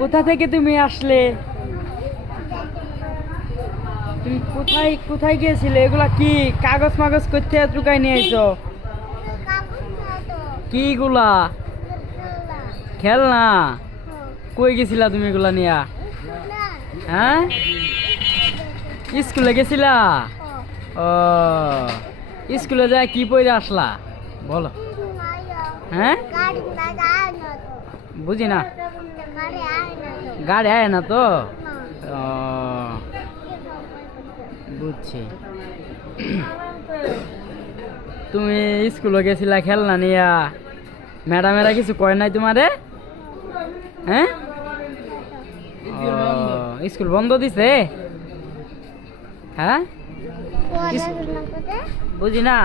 কোথা থেকে তুমি আসলে? তুমি কোথায় কোথায় গিয়েছিলে? এগুলা কি কাগজ মাগজ করতে টুকাই নিয়ে আইছো? কি গুলা? খেলনা? কই গেছিলা তুমি এগুলা নিয়া? হ্যাঁ, স্কুলে গেছিলা? ও, স্কুলে যায় কি পড়ে আসলা বলো? হ্যাঁ, বুঝি না। গাড়ি আয় না তো? ও, বুঝছি। তুমি স্কুলে গেছিলা খেলনা নিয়া, ম্যাডামেরা কিছু কয় নাই তোমারে? হ্যাঁ, স্কুল বন্ধ দিছে? হ্যাঁ, বুঝি না।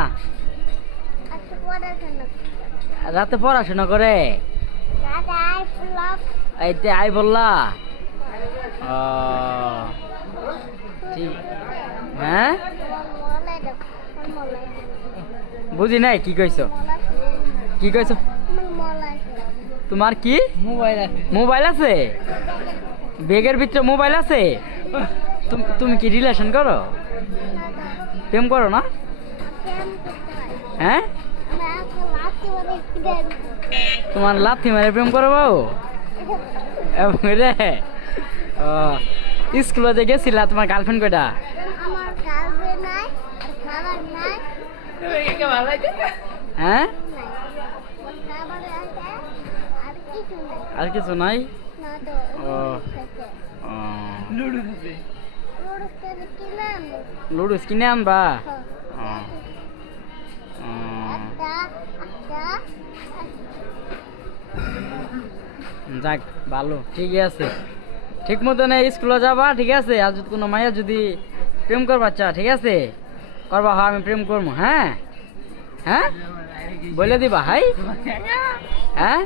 রাতে পড়াশোনা করে? এইতে আই বললা? ঠিক। হ্যাঁ, বুঝি নাই কি কইছো? কি কইছো? তোমার কি মোবাইল আছে? মোবাইল আছে? ব্যাগের ভিতরে মোবাইল আছে? তুমি কি রিলেশন করো? প্রেম করো না? হ্যাঁ, তোমার লাথি মারে প্রেম করো বাবু? রে, স্কুলে যে গেছিলা তোমার গার্লফ্রেন্ড কয়টা? হ্যাঁ, আর কিছু নাই? ও, লুডুস কিনে আনবা? যাক, ভালো, ঠিক আছে। ঠিক মতন স্কুলে যাবা, ঠিক আছে? আর যদি কোনো মাইয়া যদি প্রেম করবা চা, ঠিক আছে? করবা, হ্যাঁ আমি প্রেম করবো। হ্যাঁ, হ্যাঁ, বলে দিবা। হাই, হ্যাঁ।